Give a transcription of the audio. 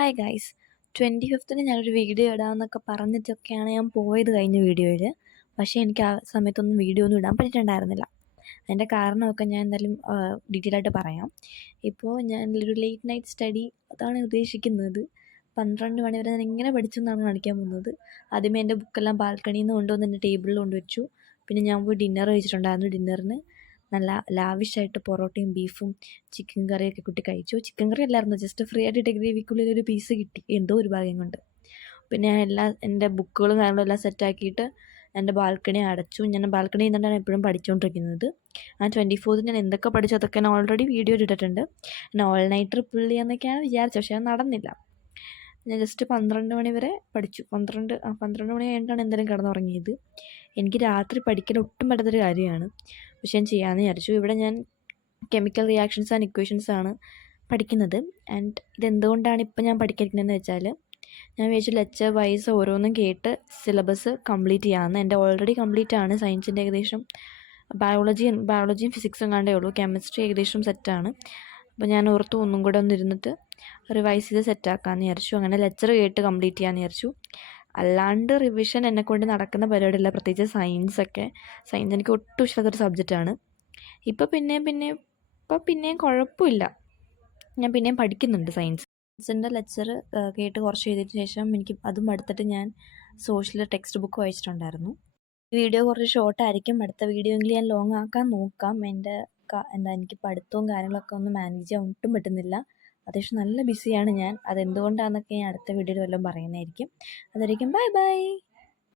Hi guys 25th ഞാനൊരു video ഇടാമെന്നൊക്കെ പറഞ്ഞിട്ടൊക്കെയാണ് ഞാൻ പോയത് കഴിഞ്ഞ വീഡിയോയിൽ. പക്ഷേ എനിക്ക് ആ സമയത്തൊന്നും വീഡിയോ ഒന്നും ഇടാൻ പറ്റിയിട്ടുണ്ടായിരുന്നില്ല. അതിൻ്റെ കാരണമൊക്കെ ഞാൻ എന്തായാലും ഡീറ്റെയിൽ ആയിട്ട് പറയാം. ഇപ്പോൾ ഞാനൊരു ലേറ്റ് നൈറ്റ് സ്റ്റഡി അതാണ് ഉദ്ദേശിക്കുന്നത്. 12 മണി വരെ ഞാൻ എങ്ങനെ പഠിച്ചു എന്നാണ് കാണിക്കാൻ പോകുന്നത്. ആദ്യമേ എൻ്റെ ബുക്കെല്ലാം ബാൽക്കണിയിൽ നിന്ന് കൊണ്ടുവന്ന് എൻ്റെ ടേബിളിൽ കൊണ്ടുവച്ചു. പിന്നെ ഞാൻ പോയി ഡിന്നർ കഴിച്ചിട്ടുണ്ടായിരുന്നു. ഡിന്നറിന് നല്ല ലാവിഷായിട്ട് പൊറോട്ടയും ബീഫും ചിക്കൻ കറിയൊക്കെ കൂട്ടി കഴിച്ചു. ചിക്കൻ കറി അല്ലായിരുന്നു, ജസ്റ്റ് ഫ്രീ ആയിട്ട് ഗ്രേവിക്കുള്ളിൽ ഒരു പീസ് കിട്ടി, എന്തോ ഒരു ഭാഗ്യം കൊണ്ട്. പിന്നെ ഞാൻ എൻ്റെ ബുക്കുകളും കാര്യങ്ങളും എല്ലാം സെറ്റാക്കിയിട്ട് എൻ്റെ ബാൽക്കണി അടച്ചു. ഞാൻ ബാൽക്കണി നിന്നിട്ടാണ് എപ്പോഴും പഠിച്ചുകൊണ്ടിരിക്കുന്നത്. ആ 24th ഞാൻ എന്തൊക്കെ പഠിച്ചു അതൊക്കെ ഞാൻ ഓൾറെഡി വീഡിയോ ഇട്ടിട്ടുണ്ട്. ഞാൻ ഓൾ നൈറ്റർ പുള്ളി എന്നൊക്കെയാണ് വിചാരിച്ചത്, പക്ഷേ അത് നടന്നില്ല. ഞാൻ ജസ്റ്റ് 12 മണി വരെ പഠിച്ചു. 12 മണി കഴിഞ്ഞിട്ടാണ് എന്തായാലും കിടന്നുറങ്ങിയത്. എനിക്ക് രാത്രി പഠിക്കാൻ ഒട്ടും പറ്റാത്തൊരു കാര്യമാണ്, പക്ഷെ ഞാൻ ചെയ്യാമെന്ന് വിചാരിച്ചു. ഇവിടെ ഞാൻ കെമിക്കൽ റിയാക്ഷൻസ് ആൻഡ് ഇക്വേഷൻസ് ആണ് പഠിക്കുന്നത്. ആൻഡ് ഇതെന്തുകൊണ്ടാണ് ഇപ്പം ഞാൻ പഠിക്കുന്നതെന്ന് വെച്ചാൽ, ഞാൻ വിചാരിച്ചു ലെക്ചർ വൈസ് ഓരോന്നും കേട്ട് സിലബസ് കംപ്ലീറ്റ് ചെയ്യാമെന്ന്. എൻ്റെ ഓൾറെഡി കംപ്ലീറ്റ് ആണ്. സയൻസിൻ്റെ ഏകദേശം ബയോളജിയും ഫിസിക്സും കണ്ടേ ഉള്ളൂ. കെമിസ്ട്രി ഏകദേശം സെറ്റാണ്. അപ്പോൾ ഞാൻ ഓർത്തു ഒന്നും കൂടെ ഒന്നിരുന്നിട്ട് റിവൈസ് ചെയ്ത് സെറ്റാക്കാമെന്ന് വിചാരിച്ചു. അങ്ങനെ ലെക്ചർ കേട്ട് കംപ്ലീറ്റ് ചെയ്യാമെന്ന് വിചാരിച്ചു. അല്ലാണ്ട് റിവിഷൻ എന്നെക്കൊണ്ട് നടക്കുന്ന പരിപാടിയില്ല, പ്രത്യേകിച്ച് സയൻസ് എനിക്ക് ഒട്ടും ഇഷ്ടമുള്ളൊരു സബ്ജക്റ്റാണ്. ഇപ്പം പിന്നെയും കുഴപ്പമില്ല, ഞാൻ പിന്നെയും പഠിക്കുന്നുണ്ട്. സയൻസിൻ്റെ ലെക്ചർ കേട്ട് കുറച്ച് ചെയ്തതിന് ശേഷം എനിക്ക് അതും അടുത്തിട്ട് ഞാൻ സോഷ്യൽ ടെക്സ്റ്റ് ബുക്ക് വായിച്ചിട്ടുണ്ടായിരുന്നു. ഈ വീഡിയോ കുറച്ച് ഷോർട്ടായിരിക്കും. അടുത്ത വീഡിയോ എങ്കിലും ഞാൻ ലോങ് ആക്കാൻ നോക്കാം. എനിക്ക് പഠിത്തവും കാര്യങ്ങളൊക്കെ ഒന്ന് മാനേജ് ചെയ്യാൻ ഒട്ടും പറ്റുന്നില്ല. അത്യാവശ്യം നല്ല ബിസിയാണ് ഞാൻ. അതെന്തുകൊണ്ടാണെന്നൊക്കെ ഞാൻ അടുത്ത വീഡിയോയിൽ വല്ലതും പറയുന്നതായിരിക്കും. അതായിരിക്കും. ബൈ.